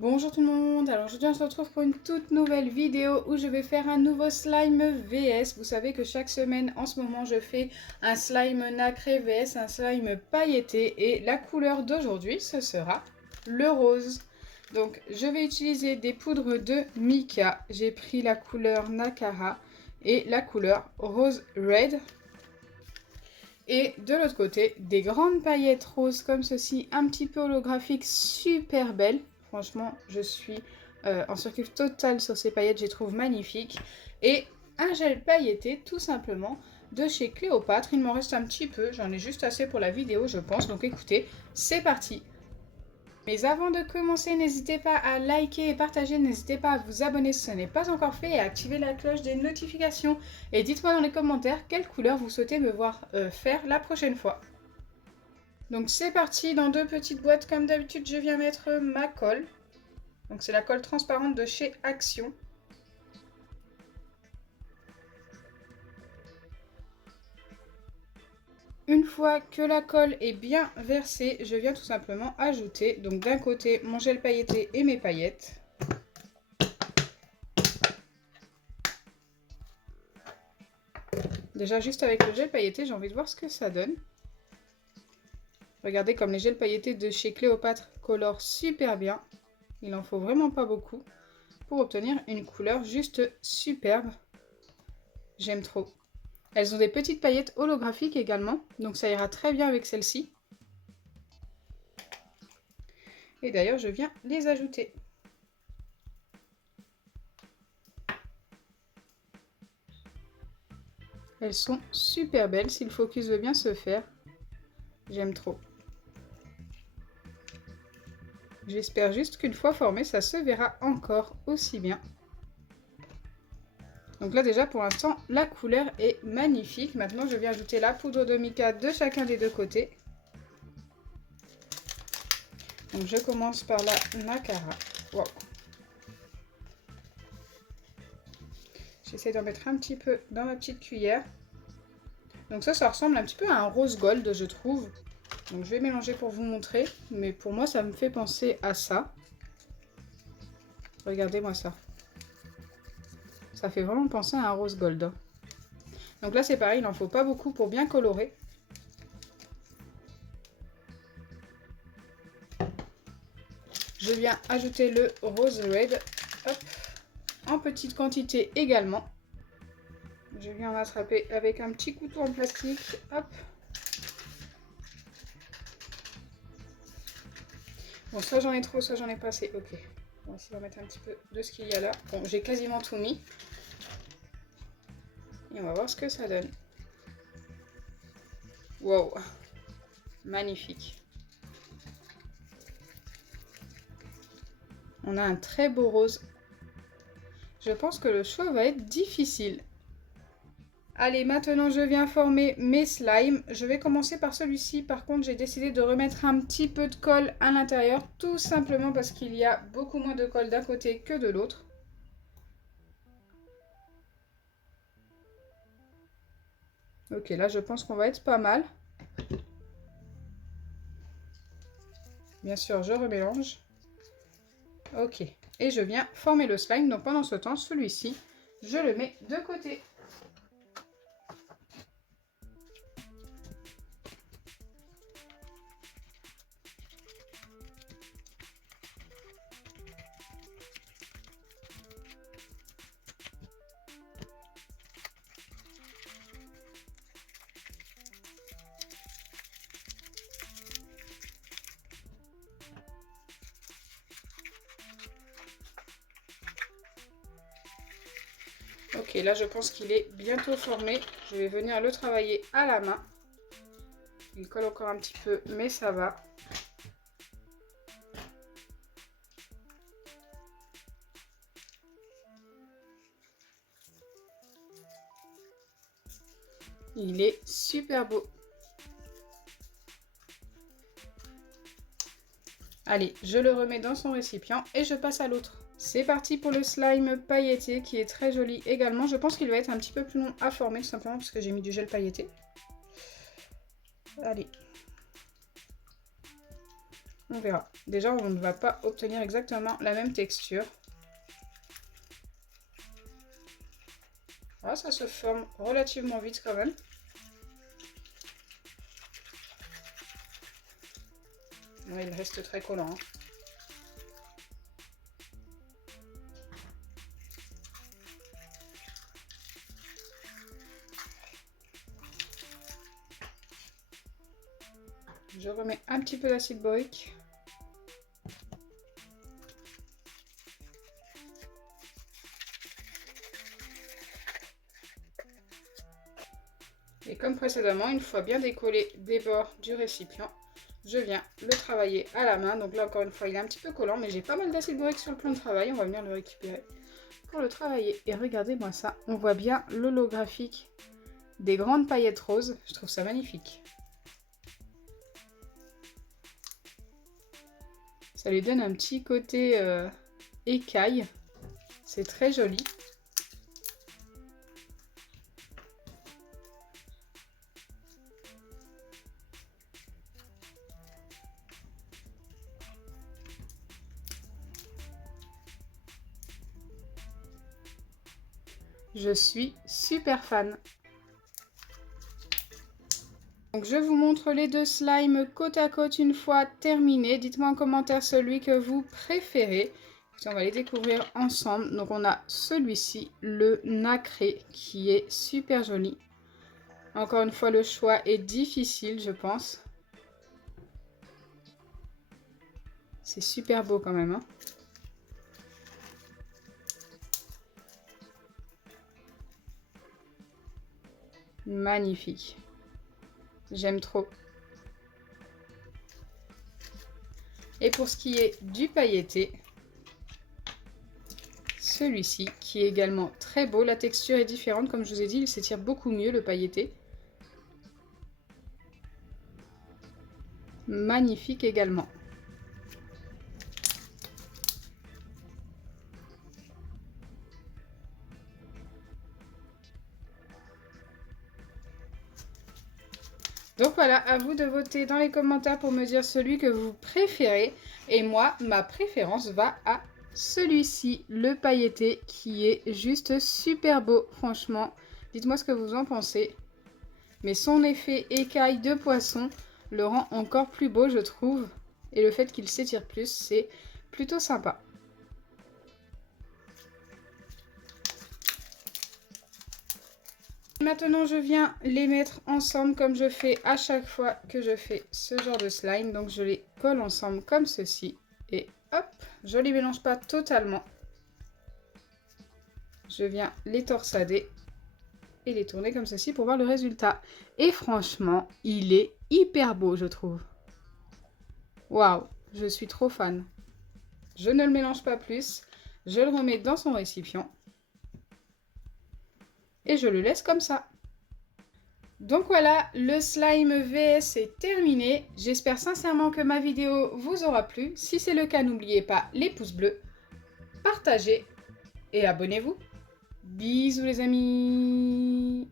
Bonjour tout le monde, alors aujourd'hui on se retrouve pour une toute nouvelle vidéo où je vais faire un nouveau slime vs. Vous savez que chaque semaine en ce moment je fais un slime nacré vs un slime pailleté et la couleur d'aujourd'hui ce sera le rose. Donc je vais utiliser des poudres de mica, j'ai pris la couleur Nakara et la couleur Rose Red. Et de l'autre côté, des grandes paillettes roses comme ceci, un petit peu holographiques, super belles. Franchement, je suis en surkiff total sur ces paillettes, je les trouve magnifiques. Et un gel pailleté, tout simplement, de chez Cléopâtre. Il m'en reste un petit peu, j'en ai juste assez pour la vidéo, je pense. Donc écoutez, c'est parti! Mais avant de commencer, n'hésitez pas à liker et partager, n'hésitez pas à vous abonner si ce n'est pas encore fait et à activer la cloche des notifications. Et dites-moi dans les commentaires quelle couleur vous souhaitez me voir faire la prochaine fois. Donc c'est parti, dans deux petites boîtes comme d'habitude, je viens mettre ma colle. Donc c'est la colle transparente de chez Action. Une fois que la colle est bien versée, je viens tout simplement ajouter, donc d'un côté mon gel pailleté et mes paillettes. Déjà juste avec le gel pailleté, j'ai envie de voir ce que ça donne. Regardez comme les gels pailletés de chez Cléopâtre colorent super bien. Il en faut vraiment pas beaucoup pour obtenir une couleur juste superbe. J'aime trop. Elles ont des petites paillettes holographiques également, donc ça ira très bien avec celle-ci. Et d'ailleurs, je viens les ajouter. Elles sont super belles si le focus veut bien se faire. J'aime trop. J'espère juste qu'une fois formé, ça se verra encore aussi bien. Donc là déjà pour l'instant, la couleur est magnifique. Maintenant, je viens ajouter la poudre de mica de chacun des deux côtés. Donc je commence par la Nakara. Wow. J'essaie d'en mettre un petit peu dans ma petite cuillère. Donc ça ressemble un petit peu à un rose gold, je trouve. Donc je vais mélanger pour vous montrer. Mais pour moi, ça me fait penser à ça. Regardez-moi ça. Ça fait vraiment penser à un rose gold. Donc là, c'est pareil, il n'en faut pas beaucoup pour bien colorer. Je viens ajouter le rose red. Hop, en petite quantité également. Je viens en attraper avec un petit couteau en plastique. Hop. Bon, soit j'en ai trop, soit j'en ai pas assez. Ok. On va essayer d'en mettre un petit peu de ce qu'il y a là. Bon, j'ai quasiment tout mis. Et on va voir ce que ça donne. Wow. Magnifique. On a un très beau rose. Je pense que le choix va être difficile. Allez, maintenant je viens former mes slimes. Je vais commencer par celui-ci. Par contre, j'ai décidé de remettre un petit peu de colle à l'intérieur. Tout simplement parce qu'il y a beaucoup moins de colle d'un côté que de l'autre. Ok, là je pense qu'on va être pas mal. Bien sûr, je remélange. Ok, et je viens former le slime. Donc pendant ce temps, celui-ci, je le mets de côté. Ok, là je pense qu'il est bientôt formé. Je vais venir le travailler à la main. Il colle encore un petit peu, mais ça va. Il est super beau. Allez, je le remets dans son récipient et je passe à l'autre. C'est parti pour le slime pailleté qui est très joli également. Je pense qu'il va être un petit peu plus long à former tout simplement parce que j'ai mis du gel pailleté. Allez. On verra. Déjà, on ne va pas obtenir exactement la même texture. Ah, ça se forme relativement vite quand même. Ouais, il reste très collant. Hein. Je remets un petit peu d'acide borique. Et comme précédemment, une fois bien décollé des bords du récipient, je viens le travailler à la main. Donc là, encore une fois, il est un petit peu collant, mais j'ai pas mal d'acide borique sur le plan de travail. On va venir le récupérer pour le travailler. Et regardez-moi ça, on voit bien l'holographique des grandes paillettes roses. Je trouve ça magnifique. Ça lui donne un petit côté écaille. C'est très joli. Je suis super fan. Donc je vous montre les deux slimes côte à côte une fois terminés. Dites-moi en commentaire celui que vous préférez. On va les découvrir ensemble. Donc on a celui-ci, le nacré, qui est super joli. Encore une fois, le choix est difficile, je pense. C'est super beau quand même. Hein. Magnifique. J'aime trop. Et pour ce qui est du pailleté, celui-ci qui est également très beau. La texture est différente, comme je vous ai dit, il s'étire beaucoup mieux le pailleté. Magnifique également. Donc voilà, à vous de voter dans les commentaires pour me dire celui que vous préférez. Et moi, ma préférence va à celui-ci, le pailleté, qui est juste super beau, franchement. Dites-moi ce que vous en pensez. Mais son effet écaille de poisson le rend encore plus beau, je trouve. Et le fait qu'il s'étire plus, c'est plutôt sympa. Maintenant, je viens les mettre ensemble comme je fais à chaque fois que je fais ce genre de slime. Donc, je les colle ensemble comme ceci. Et hop, je ne les mélange pas totalement. Je viens les torsader et les tourner comme ceci pour voir le résultat. Et franchement, il est hyper beau, je trouve. Waouh, je suis trop fan. Je ne le mélange pas plus. Je le remets dans son récipient. Et je le laisse comme ça. Donc voilà, le slime VS est terminé. J'espère sincèrement que ma vidéo vous aura plu. Si c'est le cas, n'oubliez pas les pouces bleus, partagez et abonnez-vous. Bisous les amis!